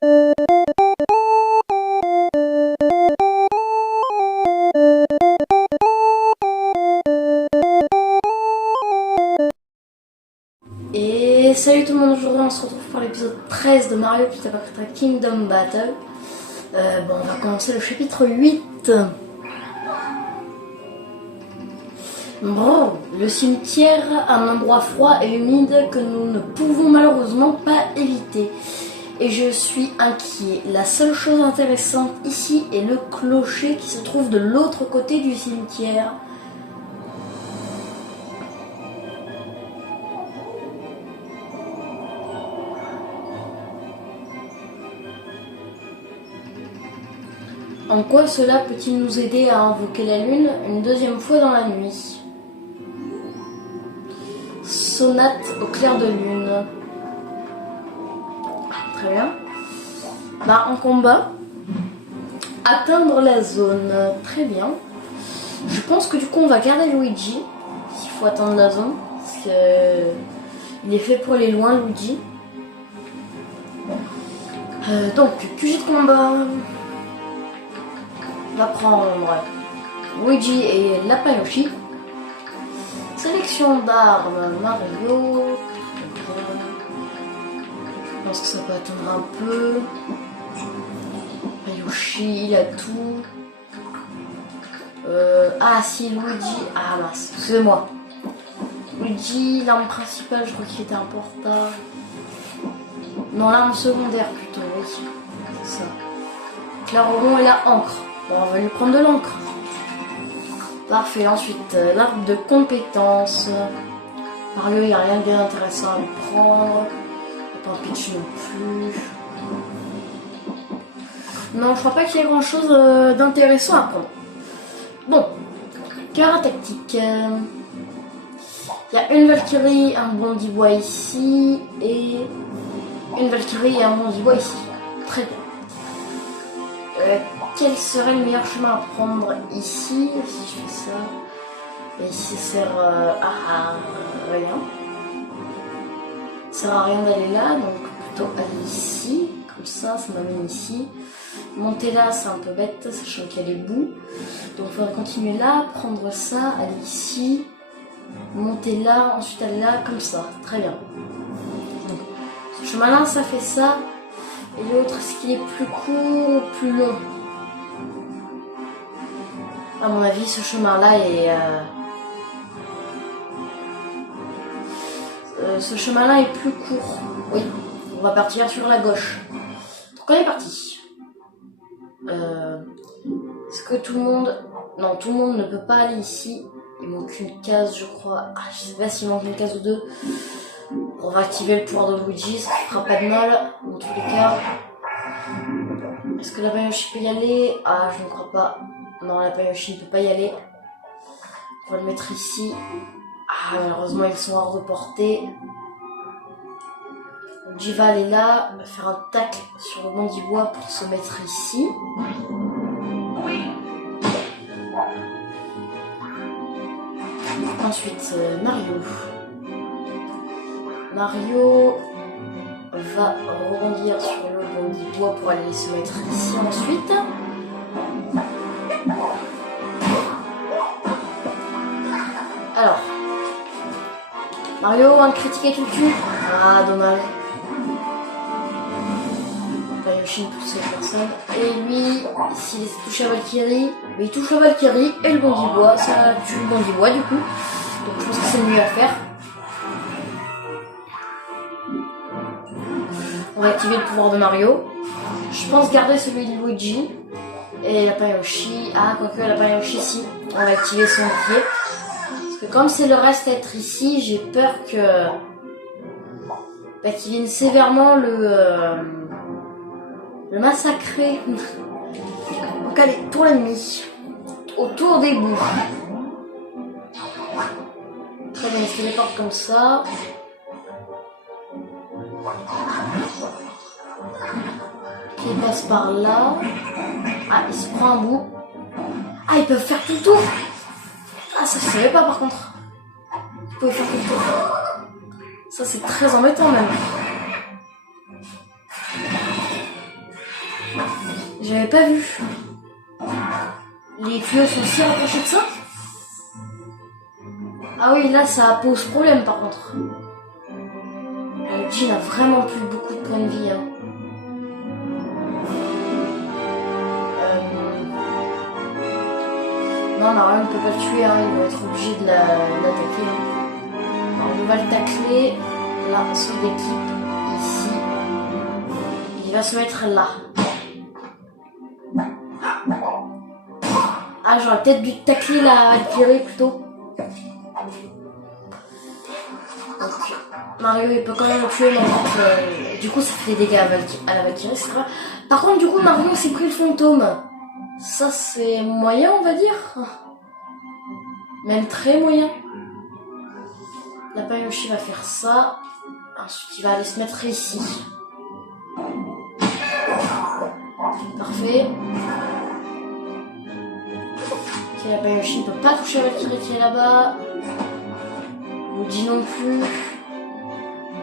Et salut tout le monde, aujourd'hui on se retrouve pour l'épisode 13 de Mario plus Kingdom Battle. Bon, on va commencer le chapitre 8. Bon, le cimetière, un endroit froid et humide que nous ne pouvons malheureusement pas éviter. Et je suis inquiet. La seule chose intéressante ici est le clocher qui se trouve de l'autre côté du cimetière. En quoi cela peut-il nous aider à invoquer la lune une deuxième fois dans la nuit? Sonate au clair de lune. Très bien. Bah, en combat, atteindre la zone. Très bien. Je pense que du coup on va garder Luigi, s'il faut atteindre la zone. Parce que il est fait pour aller loin, Luigi. Donc, QG de combat. On va prendre Luigi et Lapin Yoshi. Sélection d'armes, Mario. Je pense que ça peut attendre un peu. Yoshi, il a tout. Ah si, Luigi. Ah mince, excusez-moi. Luigi, l'arme principale, je crois qu'il était un portable. Non, l'arme secondaire plutôt, oui. C'est ça. Clairon et la encre. Bon, on va lui prendre de l'encre. Parfait, ensuite, l'arbre de compétences. Mario, il n'y a rien de bien intéressant à lui prendre. Pas Peach non plus. Non, je crois pas qu'il y ait grand chose d'intéressant à prendre. Bon, cœur tactique. Il y a une Valkyrie, un Bondibois ici, et une Valkyrie et un Bondibois ici. Très bien. Quel serait le meilleur chemin à prendre ici? Si je fais ça. Et ici, ça sert à rien. Ça sert à rien d'aller là, donc plutôt aller ici. Comme ça m'amène ici. Monter là, c'est un peu bête, sachant qu'il y a les bouts. Donc il faudrait continuer là, prendre ça, aller ici. Monter là, ensuite aller là, comme ça. Très bien. Donc, ce chemin-là, ça fait ça. Et l'autre, est-ce qu'il est plus court ou plus long? À mon avis, ce chemin-là est... ce chemin-là est plus court. Oui, on va partir sur la gauche. Donc on est parti. Est-ce que tout le monde... Non, tout le monde ne peut pas aller ici. Il manque une case, je crois. Ah, je sais pas s'il manque une case ou deux. On va activer le pouvoir de Luigi, ça ne fera pas de mal, dans tous les cas. Est-ce que Lapin Yoshi peut y aller? Ah, je ne crois pas. Non, Lapin Yoshi ne peut pas y aller. On va le mettre ici. Ah, malheureusement, ils sont hors de portée. Luigi va aller là, va faire un tac sur le Bondibois pour se mettre ici. Ensuite, Mario. Mario va rebondir sur le Bondibois pour aller se mettre ici ensuite. Alors, Mario, un critique et tu le tues. Ah, dommage. Yoshi ne touche personne. Et lui, s'il touche à Valkyrie, mais il touche à Valkyrie et le Bondibois, ça tue le Bondibois du coup. Donc je pense que c'est mieux à faire. On va activer le pouvoir de Mario. Je pense garder celui de Luigi. Et Lapin Yoshi. Ah, quoique Lapin Yoshi, si. On va activer son pied. Parce que comme c'est le reste à être ici, j'ai peur que... Bah, qu'il vienne sévèrement le massacrer. Donc allez, tour l'ennemi. Autour des bouts. Très bien, il se téléporte comme ça. Il passe par là. Ah, il se prend un bout. Ah, ils peuvent faire tout le tour. Ah, ça je savais pas par contre. Ils pouvaient faire tout le tour. Ça c'est très embêtant même. J'avais pas vu. Les tuyaux sont aussi rapprochés de ça? Ah oui, là, ça pose problème, par contre. Luigi n'a vraiment plus beaucoup de points de vie. Hein. Non, Mario ne peut pas le tuer, hein. Il va être obligé de l'attaquer. Hein. Alors, on va le tacler. Là, sous l'équipe. Ici. Il va se mettre là. Ah, j'aurais peut-être dû tacler la Valkyrie plutôt. Donc, Mario il peut quand même le tuer, mais du coup ça fait des dégâts à la Valkyrie, c'est vrai. Par contre, du coup, Mario s'est pris le fantôme. Ça, c'est moyen, on va dire. Même très moyen. Lapin Yoshi va faire ça. Ensuite, il va aller se mettre ici. Parfait. Ok, Lapin Yoshi ne peut pas toucher la Valkyrie qui est là-bas. Luigi non plus.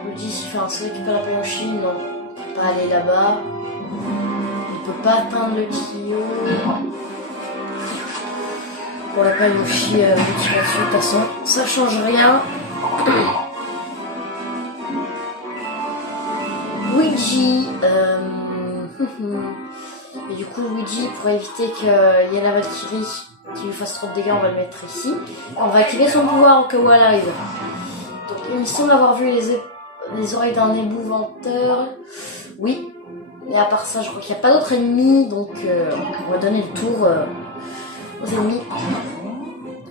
Luigi, s'il fait un saut récupère Lapin Yoshi, non. Il ne peut pas aller là-bas. Il ne peut pas atteindre le tuyau. Pour Lapin Yoshi, le tuyau dessus, de toute façon, ça change rien. Luigi, et du coup Luigi, pour éviter qu'il y ait la Valkyrie qui lui fasse trop de dégâts, on va le mettre ici. On va activer son pouvoir au cas où elle arrive. Donc il me semble avoir vu les oreilles d'un ébouvanteur. Oui, mais à part ça, je crois qu'il n'y a pas d'autres ennemis, donc on va donner le tour aux ennemis.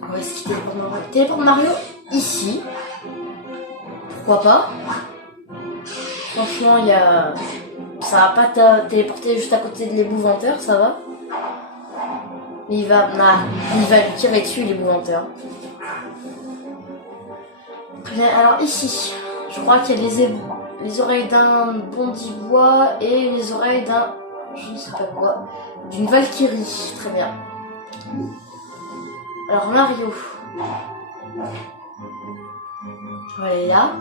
Alors est-ce qu'il téléporte Mario? Il téléporte Mario ici. Pourquoi pas? Franchement, ça va pas téléporter juste à côté de l'ébouvanteur, ça va. Mais il va lui tirer dessus l'ébouvanteur. Très bien, alors ici, je crois qu'il y a les oreilles d'un bondibois et les oreilles d'un, je ne sais pas quoi, d'une Valkyrie. Très bien. Alors Mario, on va aller là,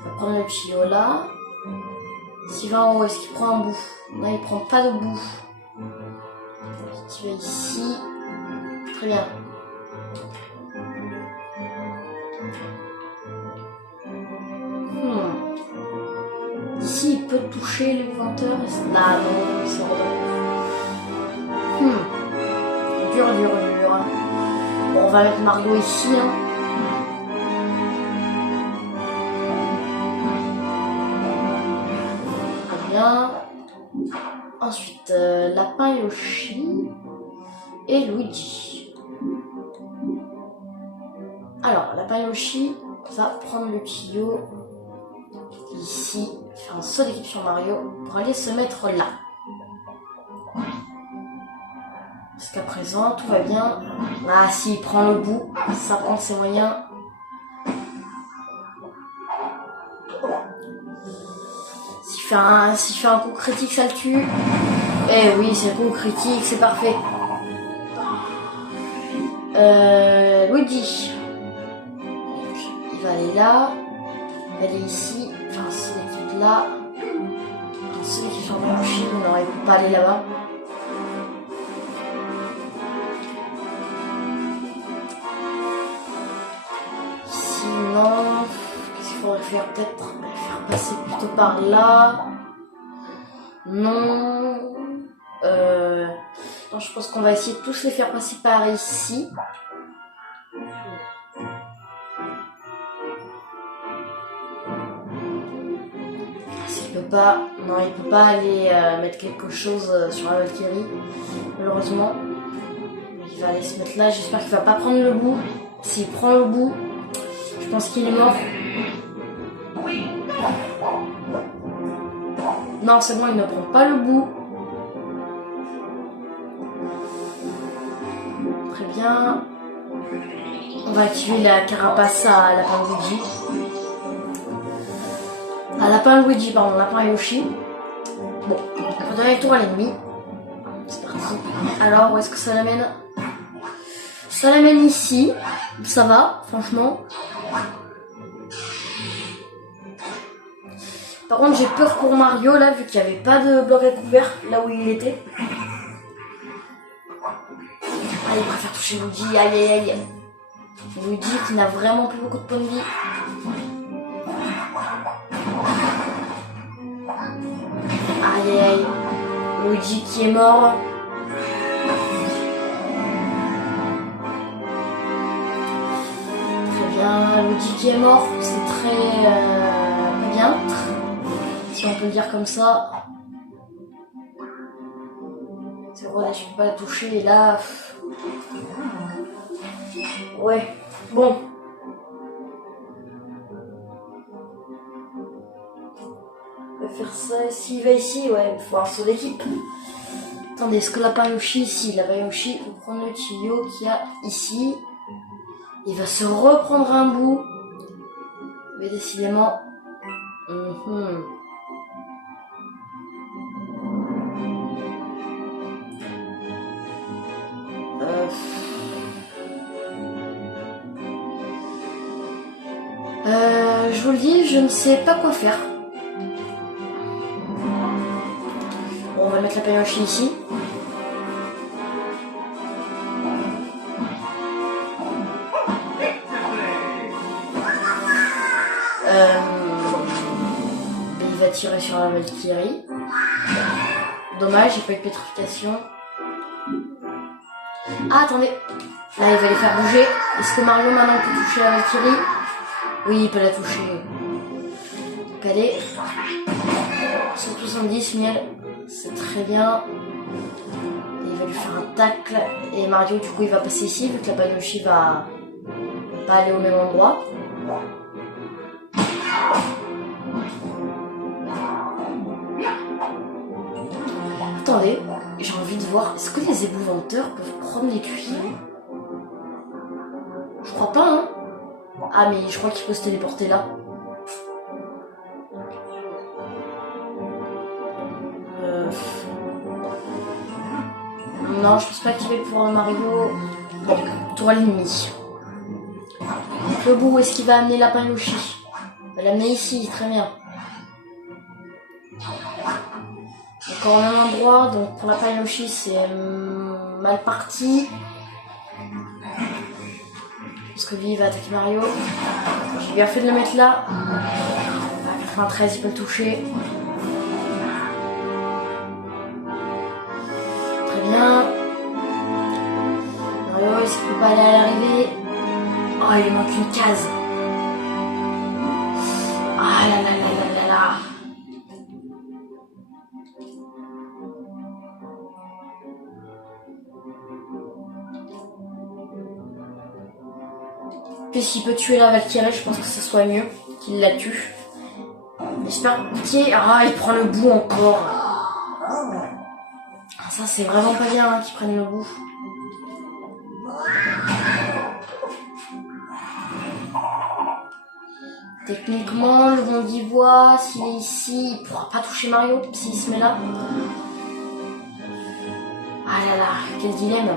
on va prendre le tuyau là. S'il va en haut, est-ce qu'il prend un bout? Non, il prend pas de bout. Tu vas ici. Très bien. Ici, il peut toucher l'ébouvanteur. Là, non, c'est dur. Bon, on va mettre Mario ici. Hein. Ensuite, Lapin Yoshi et Luigi. Alors, Lapin Yoshi va prendre le tuyau ici, faire un saut d'équipe sur Mario pour aller se mettre là. Jusqu'à présent, tout va bien. Ah, s'il prend le bout, ça prend ses moyens. S'il fait un coup critique, ça le tue. Eh oui, c'est un coup critique, c'est parfait. Luigi. Il va aller là. Il va aller ici. Enfin, c'est l'équipe là. C'est l'équipe sur le marché. Non, il ne peut pas aller là-bas. Ici, non. Qu'est-ce qu'il faudrait faire? Peut-être faire passer plutôt par là. Non. Non, je pense qu'on va essayer de tous les faire passer par ici. S'il peut pas, non, il peut pas aller mettre quelque chose sur la Valkyrie, malheureusement. Il va aller se mettre là. J'espère qu'il va pas prendre le bout. S'il prend le bout, je pense qu'il est mort. Non, c'est bon, il ne prend pas le bout. Très bien. On va activer la carapace à Lapin Luigi. Lapin Yoshi. Bon, on va donner le tour à l'ennemi. C'est parti. Alors, où est-ce que ça l'amène? Ça l'amène ici. Ça va, franchement. Par contre, j'ai peur pour Mario, là, vu qu'il n'y avait pas de bloc à couvert, là où il était. Ah, il préfère toucher Luigi, aïe aïe aïe. Luigi qui n'a vraiment plus beaucoup de points de vie. Aïe aïe aïe. Luigi qui est mort. Très bien, Luigi qui est mort, c'est très pas bien. Si on peut le dire comme ça. C'est vrai, je peux pas la toucher et là. Ouais, bon. On va faire ça ici, il va ici, ouais, il faut un saut d'équipe. Attendez, est-ce que la Yoshi ici, la Yoshi, on prend le tuyau qu'il y a ici. Il va se reprendre un bout. Mais décidément. Je vous le dis, je ne sais pas quoi faire. Bon, on va mettre la Yoshi ici. Il va tirer sur la Valkyrie. Dommage, j'ai pas eu de pétrification. Ah, attendez. Là, il va les faire bouger. Est-ce que Mario maintenant peut toucher la Valkyrie? Oui, il peut la toucher. Donc allez. 170 miel. C'est très bien. Et il va lui faire un tacle. Et Mario, du coup, il va passer ici, vu que la Yoshi va pas aller au même endroit. Attendez, j'ai envie de voir, est-ce que les épouvanteurs peuvent prendre les cuillères? Je crois pas, hein. Ah, mais je crois qu'il peut se téléporter là. Non, je pense pas qu'il est pour Mario. Bon, tour l'ennemi. Donc le bout, où est-ce qu'il va amener la Yoshi? Il va l'amener ici, très bien. Encore au même endroit, donc pour la Yoshi c'est mal parti. Parce que lui il va attaquer Mario. J'ai bien fait de le mettre là. À 93 il peut le toucher. Très bien. Mario est-ce qu'il peut pas aller à l'arrivée? Oh il lui manque une case. Ah là là là là là là. Puis s'il peut tuer la Valkyrie, je pense que ce soit mieux qu'il la tue. J'espère qu'il... Ah, il prend le bout encore. Ça, c'est vraiment pas bien hein, qu'il prenne le bout. Techniquement, le vent d'ivoire, s'il est ici, il pourra pas toucher Mario s'il se met là. Ah là là, quel dilemme.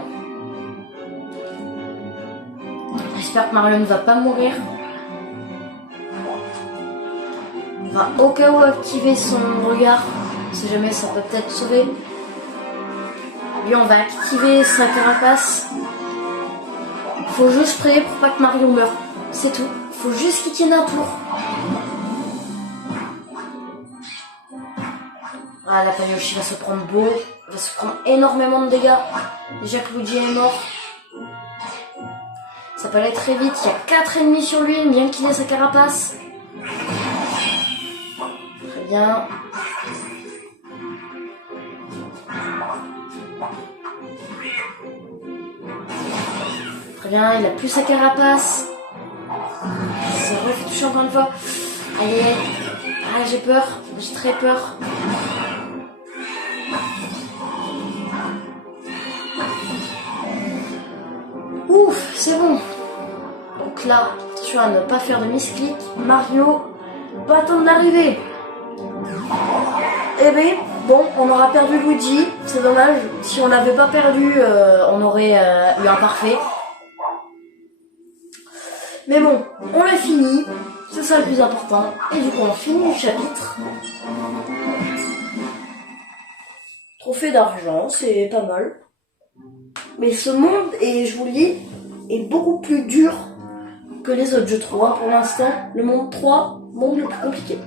J'espère que Mario ne va pas mourir. On va au cas où activer son regard. On sait jamais, ça peut peut-être sauver. Lui, on va activer sa carapace. Faut juste prier pour pas que Mario meure. C'est tout. Faut juste qu'il tienne un tour. Ah, la Yoshi va se prendre beau. Va se prendre énormément de dégâts. Déjà que Luigi est mort. Ça peut aller très vite. Il y a 4 ennemis sur lui, bien qu'il ait sa carapace. Très bien. Très bien, il a plus sa carapace. Il s'est refait toucher encore une fois. Aïe aïe aïe. Ah, j'ai peur. J'ai très peur. Ouf, c'est bon. Donc là, attention à ne pas faire de misclick. Mario va attendre l'arrivée. Eh bien, bon, on aura perdu Luigi. C'est dommage. Si on n'avait pas perdu, on aurait eu un parfait. Mais bon, on l'a fini. C'est ça le plus important. Et du coup, on finit le chapitre. Trophée d'argent, c'est pas mal. Mais ce monde, et je vous le dis, est beaucoup plus dur que les autres, je trouve. Hein, pour l'instant, le monde 3, monde le plus compliqué.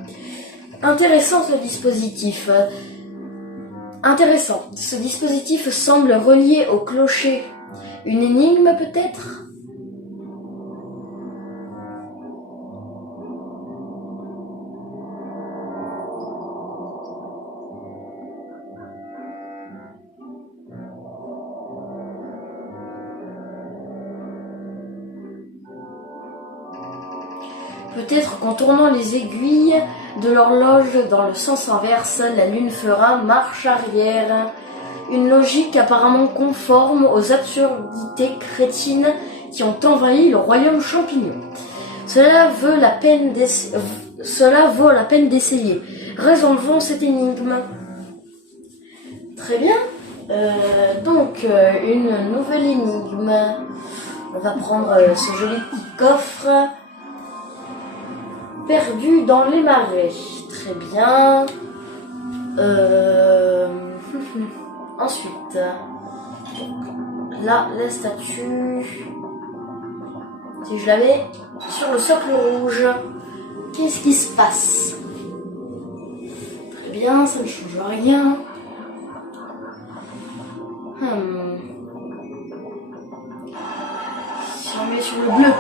Intéressant ce dispositif. Intéressant. Ce dispositif semble relié au clocher. Une énigme peut-être ? Peut-être qu'en tournant les aiguilles de l'horloge dans le sens inverse, la lune fera marche arrière. Une logique apparemment conforme aux absurdités crétines qui ont envahi le royaume champignon. Cela vaut la peine d'essayer. Résolvons cette énigme. Très bien. Donc, une nouvelle énigme. On va prendre ce joli petit coffre. Perdu dans les marais. Très bien. Ensuite, là, la statue. Si je la mets sur le socle rouge, qu'est-ce qui se passe? Très bien, ça ne change rien. Si on met sur le bleu,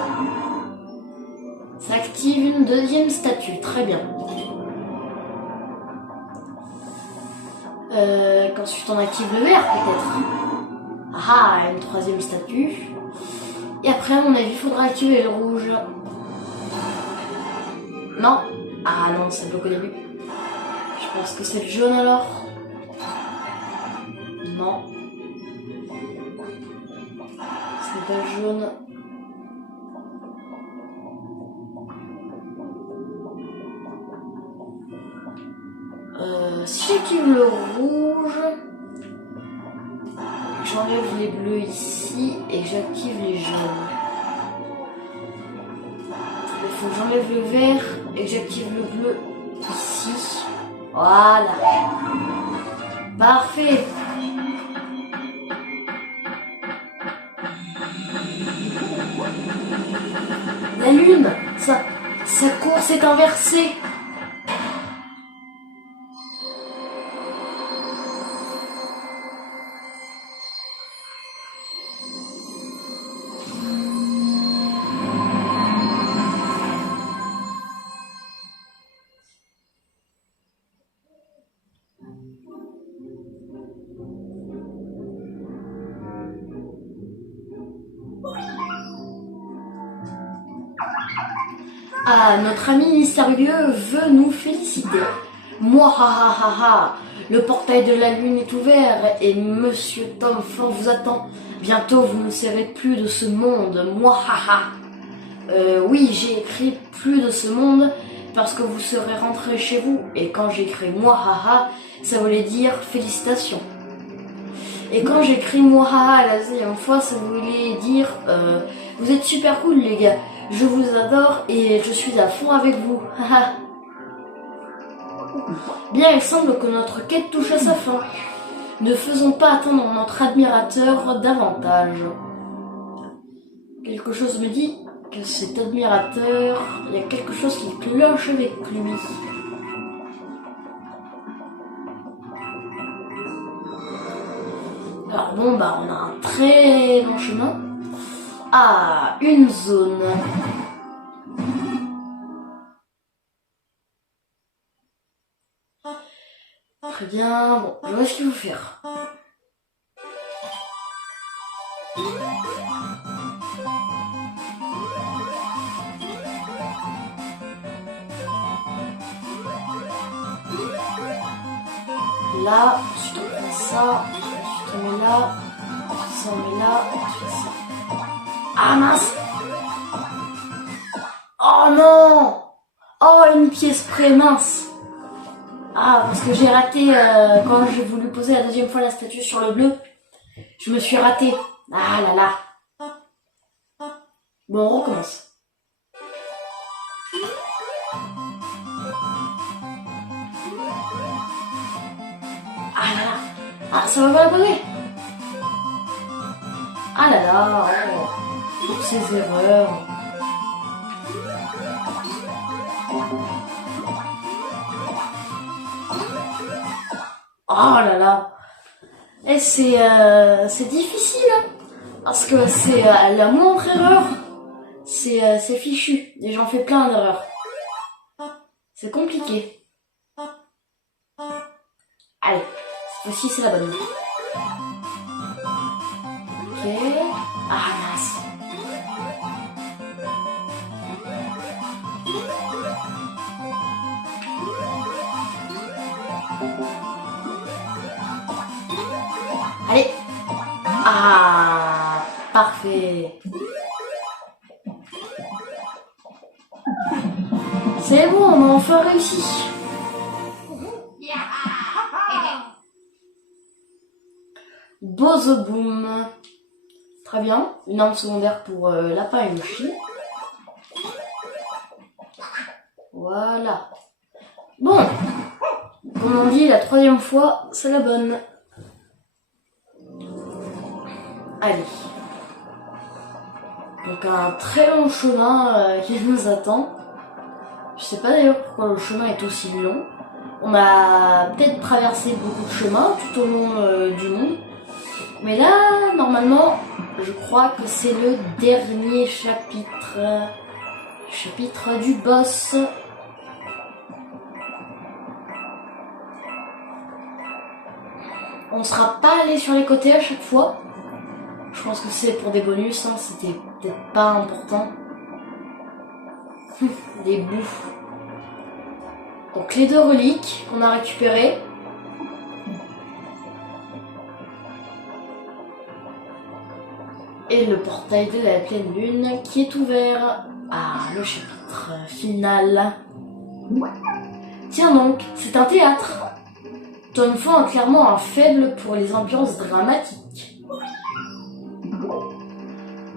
ça active une deuxième statue. Très bien. Qu'ensuite on active le vert peut-être. Ah, une troisième statue. Et après, à mon avis, il faudra activer le rouge. Non. Ah non, ça bloque au début. Je pense que c'est le jaune alors. Non. Ce n'est pas le jaune. Si j'active le rouge, j'enlève les bleus ici et que j'active les jaunes. Il faut que j'enlève le vert et que j'active le bleu ici. Voilà. Parfait. La lune, sa course est inversée. Ah, notre ami mystérieux veut nous féliciter. Moi, ha ha ha ha, le portail de la lune est ouvert et Monsieur Tom Ford vous attend. Bientôt vous ne serez plus de ce monde. Moi, ha ha. Oui, j'ai écrit plus de ce monde parce que vous serez rentré chez vous. Et quand j'écris moi, ha ha, ça voulait dire félicitations. Et quand j'écris moi, ha ha la deuxième fois, ça voulait dire vous êtes super cool les gars. Je vous adore et je suis à fond avec vous. Bien, il semble que notre quête touche à sa fin. Ne faisons pas attendre notre admirateur davantage. Quelque chose me dit que cet admirateur, il y a quelque chose qui cloche avec lui. Alors bon, bah on a un très long chemin. Ah, une zone. Très bien, bon, je vois ce qu'il faut faire. Là, ensuite on prend ça, ensuite on met là, ensuite ça on met là, ensuite ça. Ah mince! Oh non! Oh, une pièce près, mince! Ah, parce que j'ai raté quand j'ai voulu poser la deuxième fois la statue sur le bleu. Je me suis raté. Ah là là. Bon, on recommence. Ah là là. Ah, ça va pas la poser. Ah là là, oh, toutes ces erreurs. Oh là là. Et c'est difficile, hein, parce que c'est la moindre erreur. C'est fichu. Et j'en fais plein d'erreurs. C'est compliqué. Allez, cette fois-ci c'est la bonne. Ok. Ah mince. Allez. Ah, parfait. C'est bon, on a enfin réussi. Bozoboom. Très bien. Une arme secondaire pour lapin et mouchi. Voilà. Bon. Comme on dit, la troisième fois, c'est la bonne. Allez. Donc un très long chemin qui nous attend. Je sais pas d'ailleurs pourquoi le chemin est aussi long. On a peut-être traversé beaucoup de chemins tout au long du monde. Mais là, normalement, je crois que c'est le dernier chapitre. Chapitre du boss. On sera pas allé sur les côtés à chaque fois. Je pense que c'est pour des bonus, hein, c'était peut-être pas important. Des bouffes. Donc les deux reliques qu'on a récupérées. Et le portail de la pleine lune qui est ouvert. Ah, le chapitre final. Tiens donc, c'est un théâtre. Tom Fang a clairement un faible pour les ambiances dramatiques.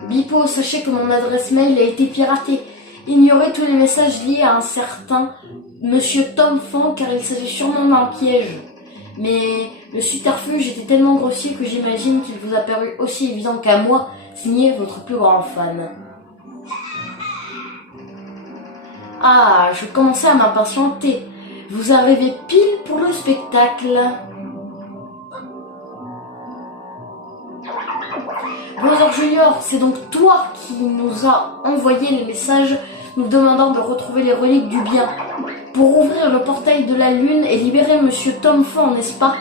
Bipo, sachez que mon adresse mail a été piratée. Ignorez tous les messages liés à un certain Monsieur Tom Fang car il s'agit sûrement d'un piège. Mais le subterfuge était tellement grossier que j'imagine qu'il vous a paru aussi évident qu'à moi, signé votre plus grand fan. Ah, je commençais à m'impatienter. Vous arrivez pile pour le spectacle. Bowser Junior, c'est donc toi qui nous a envoyé les messages nous demandant de retrouver les reliques du bien pour ouvrir le portail de la lune et libérer Monsieur Tom Fang, n'est-ce pas?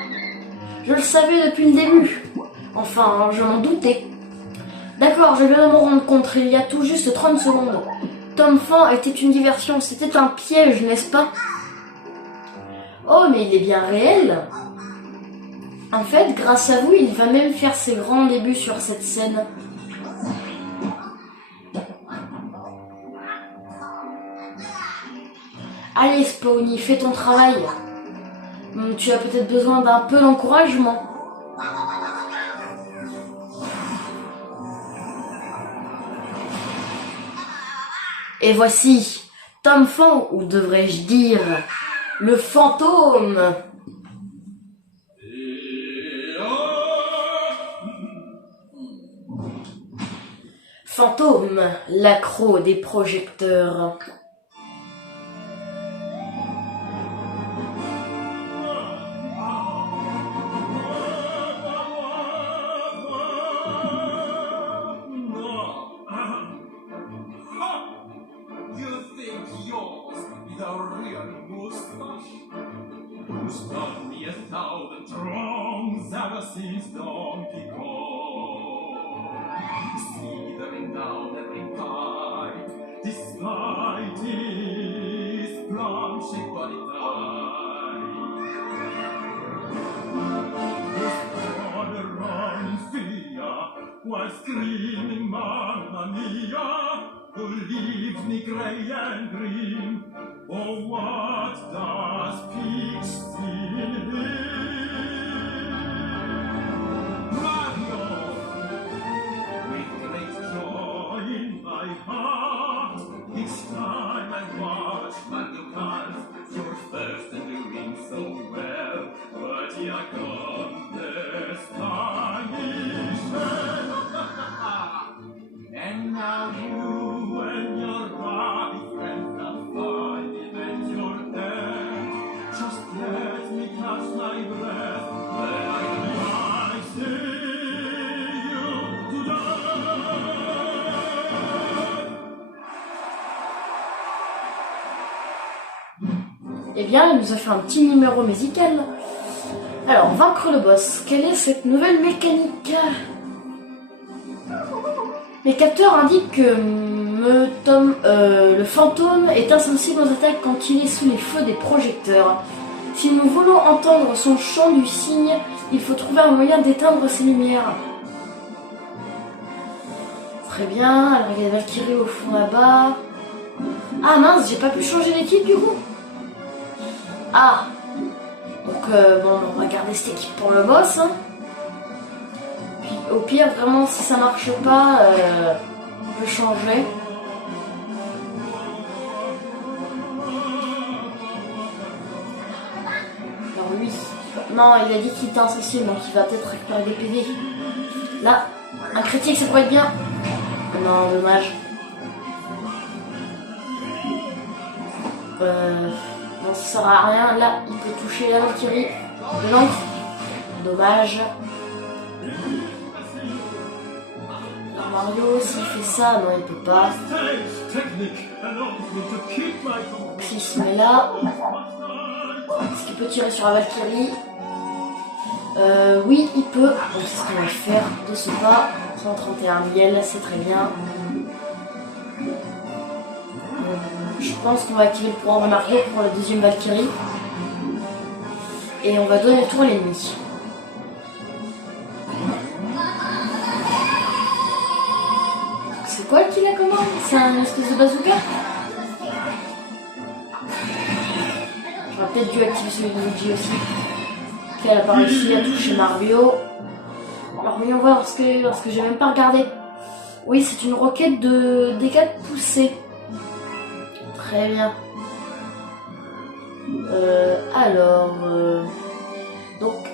Je le savais depuis le début. Enfin, je m'en doutais. D'accord, je viens de me rendre compte, il y a tout juste 30 secondes. Tom Fang était une diversion, c'était un piège, n'est-ce pas? Oh, mais il est bien réel. En fait, grâce à vous, il va même faire ses grands débuts sur cette scène. Allez, Spawny, fais ton travail. Tu as peut-être besoin d'un peu d'encouragement. Et voici Tom Fang, ou devrais-je dire, le fantôme. Fantôme, l'accro des projecteurs. Since Donkey Kong, slithering down every fight, despite his plum-shaped body type. Was born around in fear, while screaming Mamma Mia, who leaves me grey and green. Oh, what does Peach see? Each time I watch Mario Kart, you're first and doing so well, but you're gone this time. Now you and your body friends are fighting at your end. Just let me catch my breath. Then I see you to die. Eh bien, il nous a fait un petit numéro musical. Alors, vaincre le boss. Quelle est cette nouvelle mécanique? Les capteurs indiquent que le fantôme est insensible aux attaques quand il est sous les feux des projecteurs. Si nous voulons entendre son chant du cygne, il faut trouver un moyen d'éteindre ses lumières. Très bien, alors il y a Valkyrie au fond là-bas. Ah mince, j'ai pas pu changer l'équipe du coup. Ah, donc bon, on va garder cette équipe pour le boss. Hein. Puis au pire, vraiment, si ça marche pas, on peut changer. Alors lui, non, il a dit qu'il était insensible, donc il va peut-être récupérer des PV. Là, un critique, ça pourrait être bien. Non, dommage. Non, ça sert à rien. Là, il peut toucher la Valkyrie de l'encre. Dommage. Alors Mario, s'il fait ça, non, il peut pas. S'il se met là, est-ce qu'il peut tirer sur la Valkyrie? Oui, il peut. Donc c'est ce qu'on va faire de ce pas. 131 miel, c'est très bien. Je pense qu'on va activer le pouvoir de Mario pour la deuxième Valkyrie. Et on va donner le tour à l'ennemi. C'est quoi qui la commande? C'est un espèce de bazooka? J'aurais peut-être dû activer celui de Luigi aussi. Ok, elle a pas réussi à toucher Mario. Alors voyons voir parce que j'ai même pas regardé. Oui, c'est une roquette de dégâts poussés. Très bien. Donc,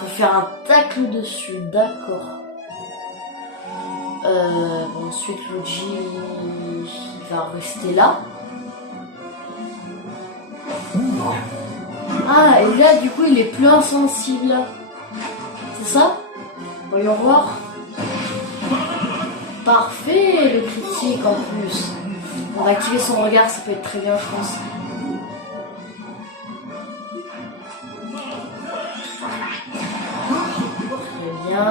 faut faire un tacle dessus, d'accord. Bon, ensuite, Luigi il va rester là. Ah, et là, du coup, il est plus insensible. C'est ça? Voyons voir. Parfait, le critique en plus. On va activer son regard, ça peut être très bien, je pense. Très bien.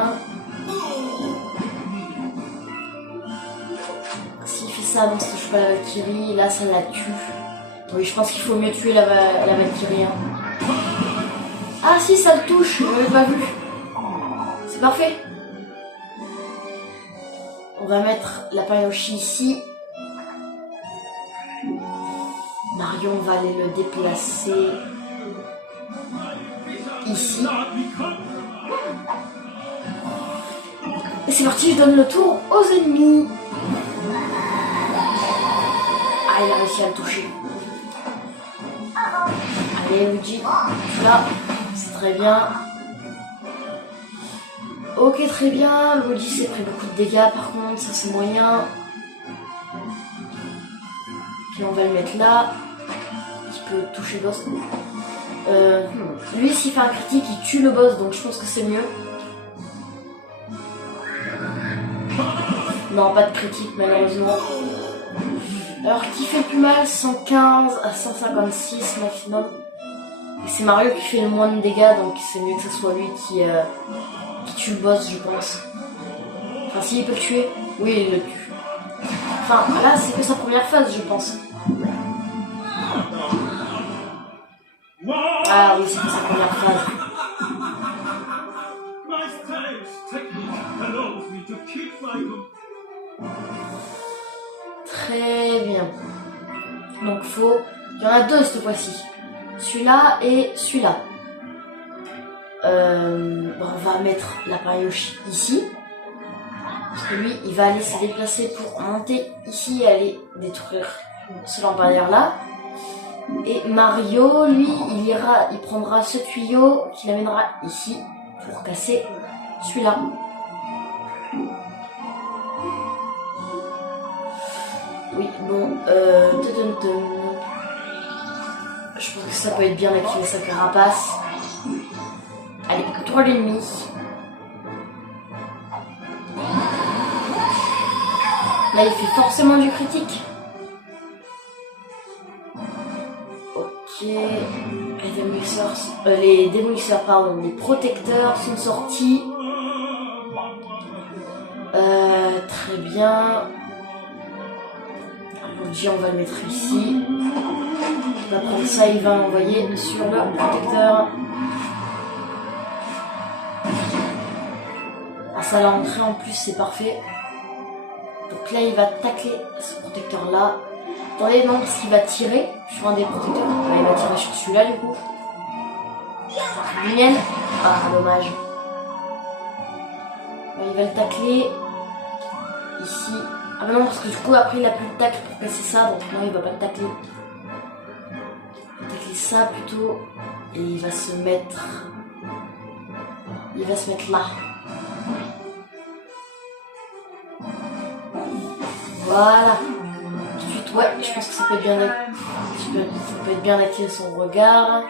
S'il fait ça, donc ça touche pas la Valkyrie, là ça la tue. Oui, je pense qu'il faut mieux tuer la Valkyrie. Hein. Ah si, ça le touche, je l'avais pas vu. C'est parfait. On va mettre la Yoshi ici. Mario, on va aller le déplacer ici. Et c'est parti, je donne le tour aux ennemis. Ah, il a réussi à le toucher. Allez, Luigi, là, c'est très bien. Ok, très bien. Luigi s'est pris beaucoup de dégâts, par contre, ça c'est moyen. Puis on va le mettre là. Qui peut toucher le boss. Lui, s'il fait un critique, il tue le boss, donc je pense que c'est mieux. Non, pas de critique, malheureusement. Alors, qui fait le plus mal? 115 à 156 maximum. Et c'est Mario qui fait le moins de dégâts, donc c'est mieux que ce soit lui qui tue le boss, je pense. Enfin, s'il peut le tuer, oui, il le tue. Enfin, là, c'est que sa première phase, je pense. Ah oui, c'est que sa première phase. Très bien. Donc il y en a deux cette fois-ci. Celui-là et celui-là. On va mettre l'appareil Yoshi ici. Parce que lui, il va aller se déplacer pour monter ici et aller détruire ce lampadaire là. Et Mario, lui, il prendra ce tuyau qui l'amènera ici pour casser celui-là. Oui, bon, je pense que ça peut être bien d'activer sa carapace. Allez, 3 l'ennemi. Là, il fait forcément du critique. Ok. Les démolisseurs, pardon, les protecteurs sont sortis. Très bien. Luigi, on va le mettre ici. Il va prendre ça, il va envoyer sur le protecteur. Ah, ça l'a entré en plus, c'est parfait. Donc là, il va tacler ce protecteur-là. Attendez, non, parce qu'il va tirer sur un des protecteurs. Là, il va tirer sur celui-là, du coup. Miel. Ah, dommage. Là, il va le tacler. Ici. Ah bah non, parce que du coup, après, il a plus de tacle pour passer ça. Donc non, il va pas le tacler. Il va tacler ça, plutôt. Et il va se mettre... Il va se mettre là. Voilà. Tout de suite, ouais, je pense que ça peut être bien d'activer son regard.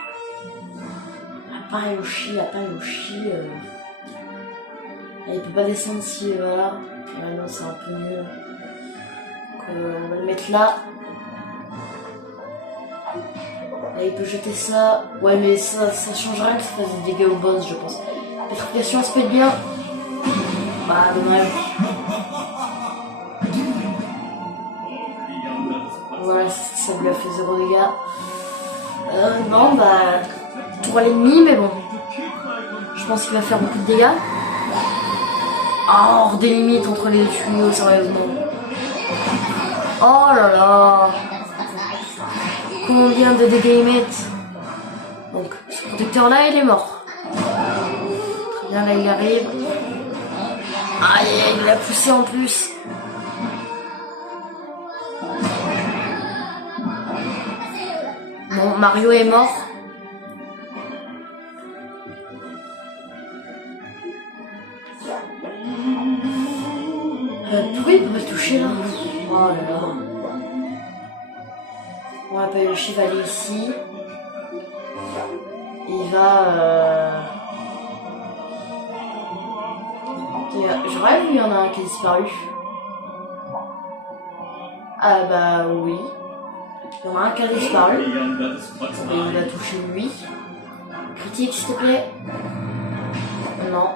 À part Yoshi. Il peut pas descendre si, voilà. Ouais, non, c'est un peu mieux. Donc, on va le mettre là. Là, il peut jeter ça. Ouais, mais ça change rien que ça fasse des dégâts au boss, je pense. Pétrification, ça peut être bien. Bah, dommage. Voilà, ça lui a fait 0 dégâts. Bon, bah, tour à l'ennemi, mais bon. Je pense qu'il va faire beaucoup de dégâts. Ah, hors des limites entre les tuyaux, sérieusement. Oh là là. Combien de dégâts ils mettent? Donc, ce protecteur-là, il est mort. Très bien, là, il arrive. Aïe, il l'a poussé en plus. Bon, Mario est mort. Pourquoi il peut pas toucher là? Oh là là. On va pas Yoshi va aller ici. Il va... Je rêve, il y en a un qui a disparu. Ah bah oui. Il y en a un qui a disparu. Et il va toucher lui. Critique s'il te plaît. Non.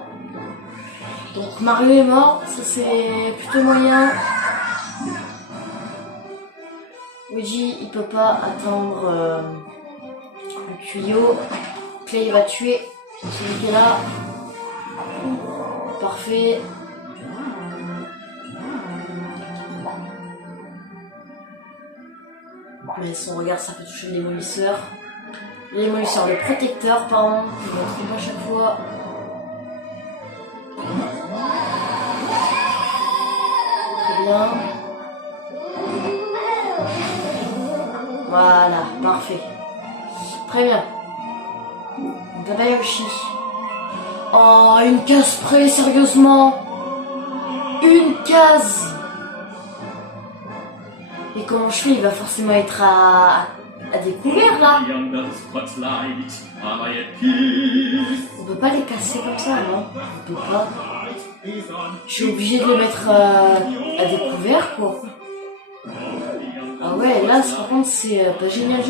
Donc Mario est mort, ça c'est plutôt moyen. Luigi il peut pas atteindre le tuyau. Donc là il va tuer celui qui est là. Parfait. Mais son regard ça peut toucher le démolisseur. Le démolisseur, le protecteur pardon. Il va tromper à chaque fois. Très bien. Voilà, parfait. Très bien. Baba Yoshi. Oh, une case près, sérieusement. Une case. Et comment je fais? Il va forcément être à découvert là. On peut pas les casser comme ça, non? On peut pas. Je suis obligée de les mettre à découvert, quoi. Ah ouais, là, par contre, c'est pas génial.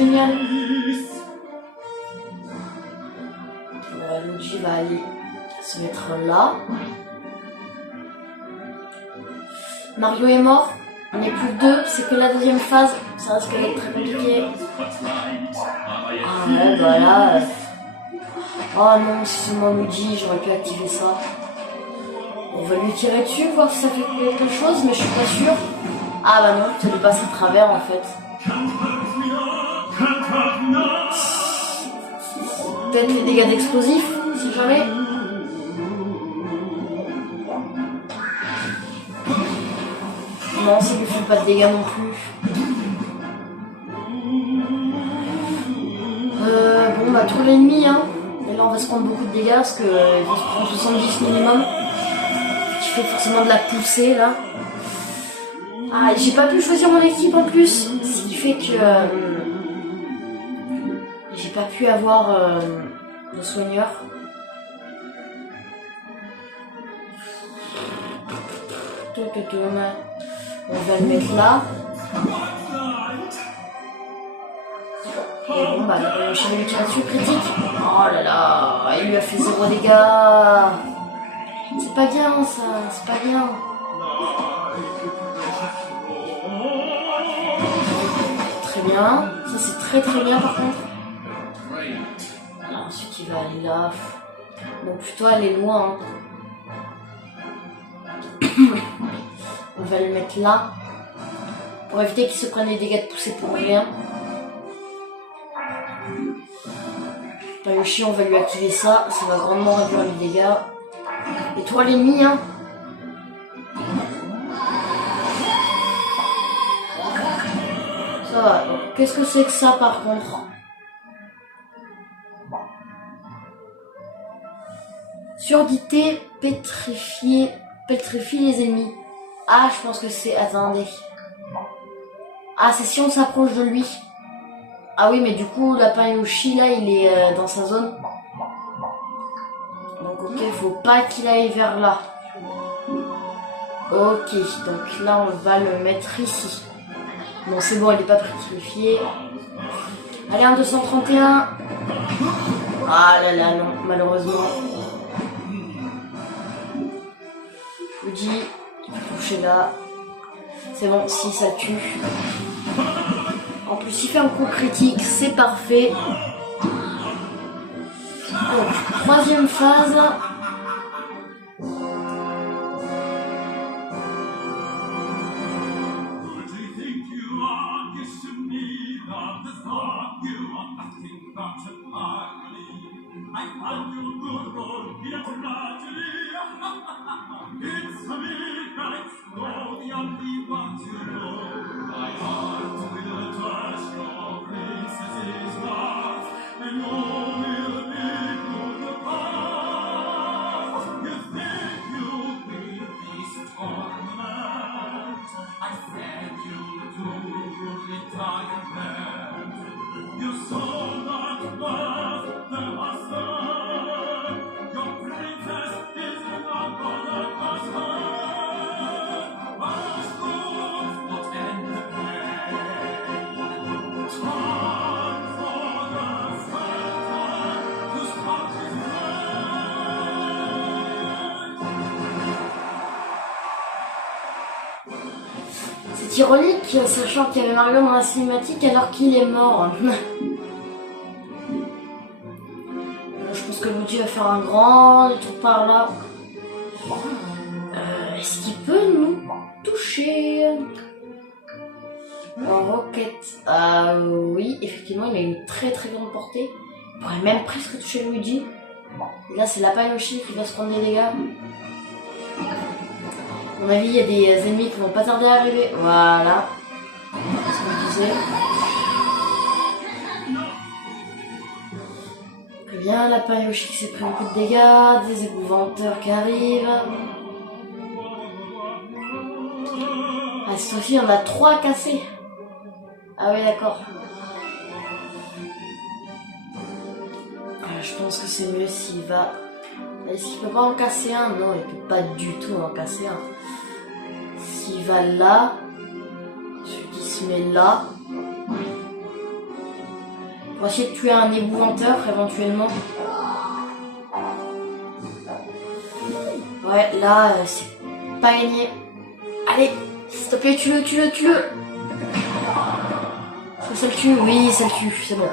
Luigi va aller se mettre là. Mario est mort. On n'est plus que 2, c'est que la deuxième phase. Ça risque d'être très compliqué. Ah ouais, bah là... Oh non, c'est seulement Luigi, j'aurais pu activer ça. On va lui tirer dessus, voir si ça fait quelque chose, mais je suis pas sûre. Ah bah non, ça lui passe à travers en fait. Peut-être les dégâts d'explosifs, si jamais. Non, ça lui fait pas de dégâts non plus. Bon bah tout l'ennemi hein. Et là on va se prendre beaucoup de dégâts parce que il va se prendre 70 minimum. Qui fait forcément de la poussée là. Ah, j'ai pas pu choisir mon équipe en plus, ce qui fait que j'ai pas pu avoir le soigneur. On va le mettre là. Et bon bah je vais lui tirer dessus, critique. Oh là là, il lui a fait 0 dégâts. C'est pas bien ça, c'est pas bien. Très bien, ça c'est très très bien par contre. Alors, ensuite il va aller là. Donc plutôt aller loin. On va le mettre là. Pour éviter qu'il se prenne des dégâts de poussée pour rien. Yoshi, on va lui activer ça. Ça va grandement réduire les dégâts. Et toi l'ennemi hein. Ça va. Qu'est-ce que c'est que ça par contre? Surdité, pétrifier les ennemis. Ah, je pense que c'est... Attendez. Ah, c'est si on s'approche de lui. Ah oui, mais du coup, lapin Yoshi, là, il est dans sa zone. Donc, ok, faut pas qu'il aille vers là. Ok, donc là, on va le mettre ici. Bon, c'est bon, il est pas pétrifié. Allez, un 231. Ah là là, non, malheureusement. Je vous dis, il peut toucher là. C'est bon, si ça tue. En plus, il fait un coup critique, c'est parfait. Donc, troisième phase. C'est ironique, sachant qu'il y avait Mario dans la cinématique alors qu'il est mort. Je pense que Luigi va faire un grand tour par là. Est-ce qu'il peut nous toucher? En roquette. Oui, effectivement, il a une très très grande portée. Il pourrait même presque toucher Luigi. Et là, c'est Lapin Yoshi qui va se prendre des dégâts. À mon avis, il y a des ennemis qui vont pas tarder à arriver. Voilà. C'est ce qu'on disait. Très bien, Lapin Yoshi qui s'est pris beaucoup de dégâts. Des épouvanteurs qui arrivent. Ah, cette fois-ci, on a 3 cassés. Ah oui, d'accord. Je pense que c'est mieux s'il va... Est-ce qu'il peut pas en casser un? Non, il peut pas du tout en casser un. S'il va là, celui qui se met là, pour essayer de tuer un ébouvanteur éventuellement. Ouais, là, c'est pas gagné. Allez, s'il te plaît, tue-le. Est-ce que ça le tue? Oui, ça le tue, c'est bon.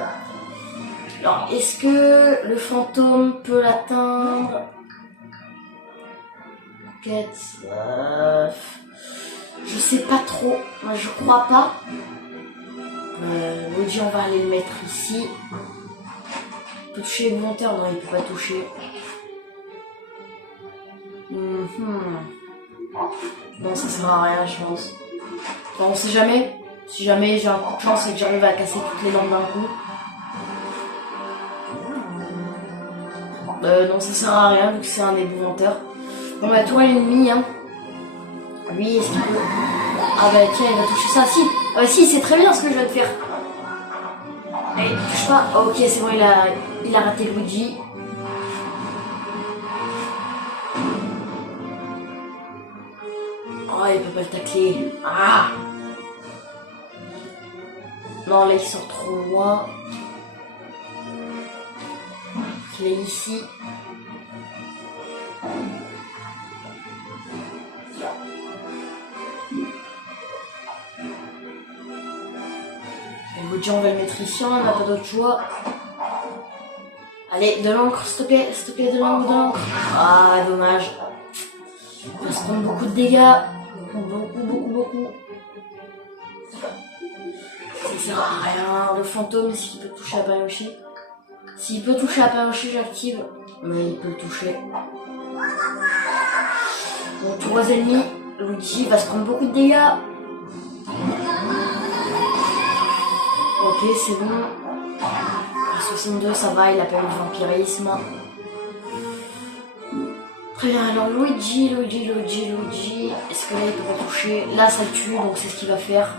Alors, est-ce que le fantôme peut l'atteindre? Quête, je sais pas trop. Moi, je crois pas. Luigi, on va aller le mettre ici. Il peut toucher les monteurs? Non, il peut pas toucher. Non, ça sert à rien, je pense. Enfin, on sait jamais. Si jamais j'ai un coup de chance et que j'arrive à casser toutes les lampes d'un coup. Non, ça sert à rien vu que c'est un ébouvanteur. Bon bah toi l'ennemi hein. Lui, est-ce qu'il peut... Ah bah tiens, il va toucher ça. Si, si, c'est très bien ce que je viens de faire. Allez, touche pas. Oh, ok, c'est bon, il a raté Luigi. Oh, il peut pas le tacler. Ah! Non, là, il sort trop loin. Il est ici. Et Luigi, on va le mettre ici, on n'a pas d'autre choix. Allez, de l'encre, s'il te plaît, de l'encre. Ah, dommage. Il va se prendre beaucoup de dégâts. Beaucoup. Ça sert à rien. Le fantôme, s'il peut toucher à Payoshi. S'il peut toucher à Payoshi, j'active. Mais il peut le toucher. Bon, 3 ennemis. Luigi va se prendre beaucoup de dégâts. Ok, c'est bon. À 62, ça va, il a pas eu le vampirisme. Très bien, alors Luigi. Est-ce que là il peut pas toucher? Là ça le tue, donc c'est ce qu'il va faire.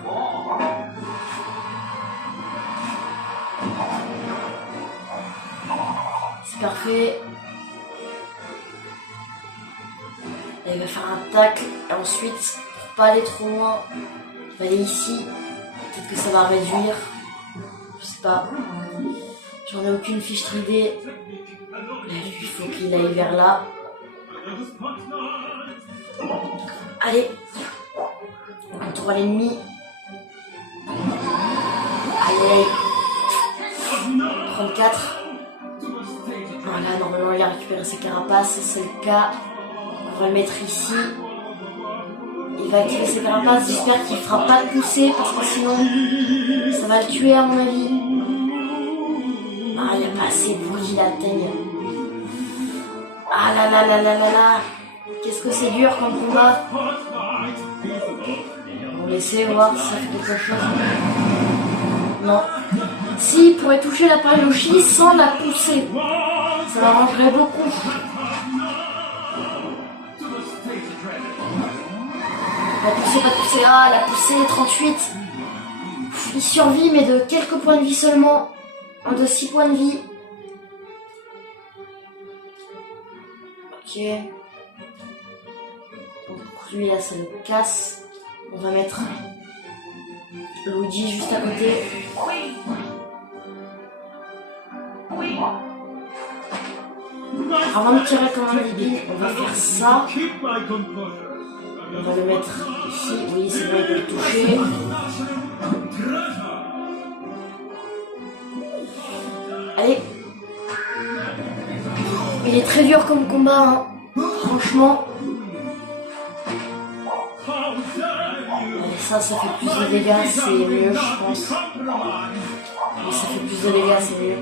C'est parfait. Là, il va faire un tacle. Et ensuite, pour pas aller trop loin, il va aller ici. Peut-être que ça va réduire. Je sais pas. J'en ai aucune fiche 3D. Là, lui, il faut qu'il aille vers là. Allez. On contrôle l'ennemi. Allez. 34. Voilà, normalement il a récupéré ses carapaces, c'est le cas. On va le mettre ici. Il va activer ses carapaces, j'espère qu'il fera pas de poussée parce que sinon ça va le tuer à mon avis. Ah, il n'y a pas assez de bruit, il atteigne. Ah là. Qu'est-ce que c'est dur comme combat. On va laisser voir si ça fait quelque chose. Non. Si, il pourrait toucher la Payoshi sans la pousser. Ça m'arrangerait beaucoup. Pas pousser. Ah, la poussée, 38. Il survit, mais de quelques points de vie seulement. De 6 points de vie. Ok. Donc lui là, ça le casse. On va mettre Luigi juste à côté. Avant de tirer comme un débile, on va faire ça. On va le mettre ici. Oui, c'est bon, il peut le toucher. Allez. Il est très dur comme combat, hein. Franchement. Allez, ça fait plus de dégâts, c'est mieux, je pense. Mais ça fait plus de dégâts, c'est mieux.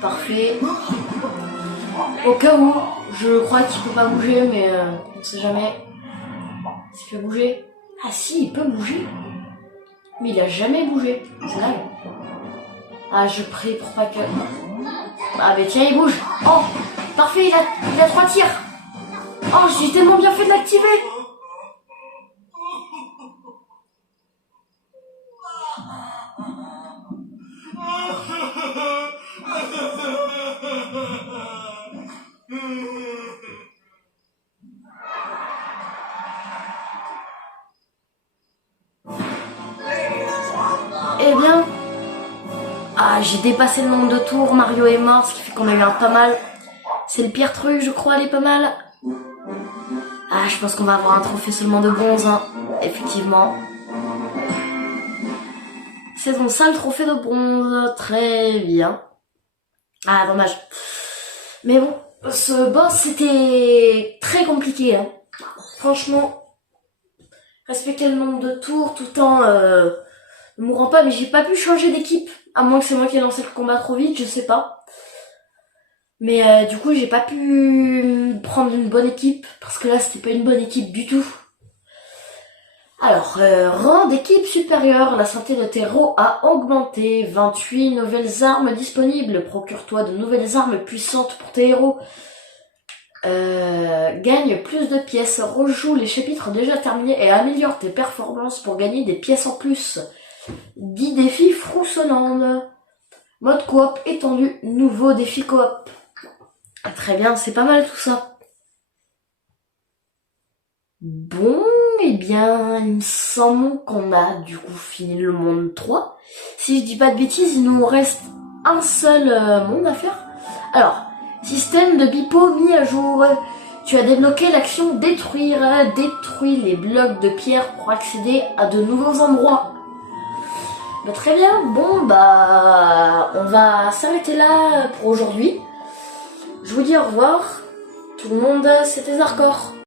Parfait. Au cas où, je crois qu'il peut pas bouger, mais on ne sait jamais. S'il peut bouger. Ah si, il peut bouger. Mais il a jamais bougé. C'est dingue. Ah, je prie pour pas que... Ah mais tiens, il bouge. Oh, parfait, il a 3 tirs. Oh, j'ai tellement bien fait de l'activer. Eh bien, j'ai dépassé le nombre de tours, Mario est mort, ce qui fait qu'on a eu un pas mal. C'est le pire truc, je crois, elle est pas mal. Ah, je pense qu'on va avoir un trophée seulement de bronze, hein. Effectivement. C'est son seul trophée de bronze, très bien. Ah, dommage. Mais bon, ce boss, c'était très compliqué, hein. Franchement, respecter le nombre de tours tout en... ne mourant pas, mais j'ai pas pu changer d'équipe, à moins que c'est moi qui ai lancé le combat trop vite, je sais pas. Mais du coup j'ai pas pu prendre une bonne équipe, parce que là c'était pas une bonne équipe du tout. Alors, rang d'équipe supérieure, la santé de tes héros a augmenté. 28 nouvelles armes disponibles. Procure-toi de nouvelles armes puissantes pour tes héros. Gagne plus de pièces. Rejoue les chapitres déjà terminés et améliore tes performances pour gagner des pièces en plus. 10 défis Froussoland. Mode coop étendu. Nouveau défi coop. Très bien, c'est pas mal tout ça. Bon, eh bien, il me semble qu'on a du coup fini le monde 3. Si je dis pas de bêtises, il nous reste un seul monde à faire. Alors, système de bipo mis à jour. Tu as débloqué l'action détruire. Détruis les blocs de pierre pour accéder à de nouveaux endroits. Bah, très bien, bon bah on va s'arrêter là pour aujourd'hui. Je vous dis au revoir. Tout le monde, c'était Zarkor.